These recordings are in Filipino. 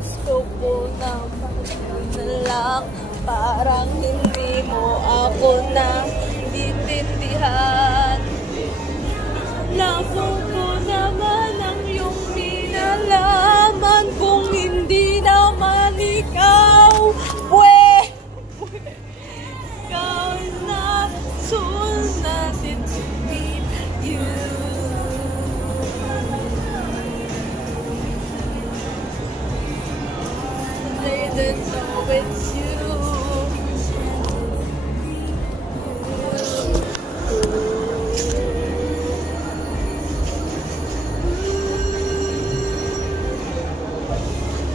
Gusto ko na lang, parang hindi mo ako na intindihan. Labo ko naman ang iyong minalaman kung hindi naman ikaw. Ikaw na sunatin to meet you. They don't know it's you.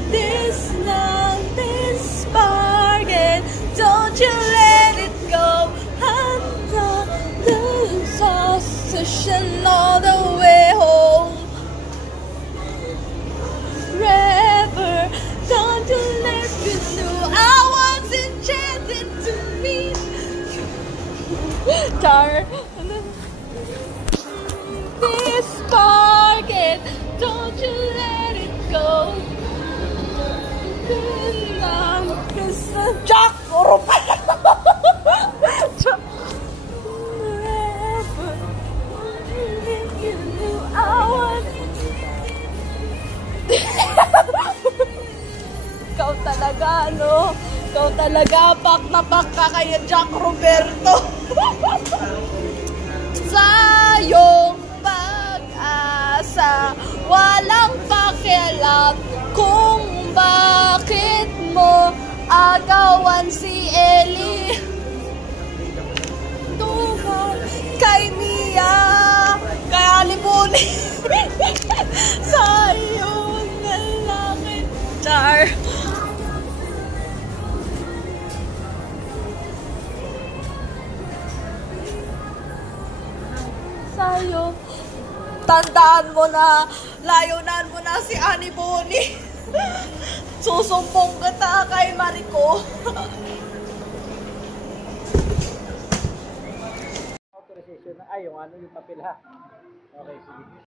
This love, this spark, and don't you let it go. Until the exhaustion all the way home. Forever, don't you let me know I was enchanted to meet you. Char. This spark, and don't you let it go. Jack! Oro pa na! Jack! Ikaw talaga, no? Ikaw talaga, pak na pak ka kay Jack Roberto. Sa iyong pag-asa, walang pakialam kung bakit mo agawan si Ellie. Tungkol kay Mia, kay Alibuni. Sa iyong lalaki, Char. Sa'yo, tandaan mo na, layunan mo na si Annie Bonnie. Susumbong kita kay Mariko. Authorization na, yung papel ha. Okay, sige.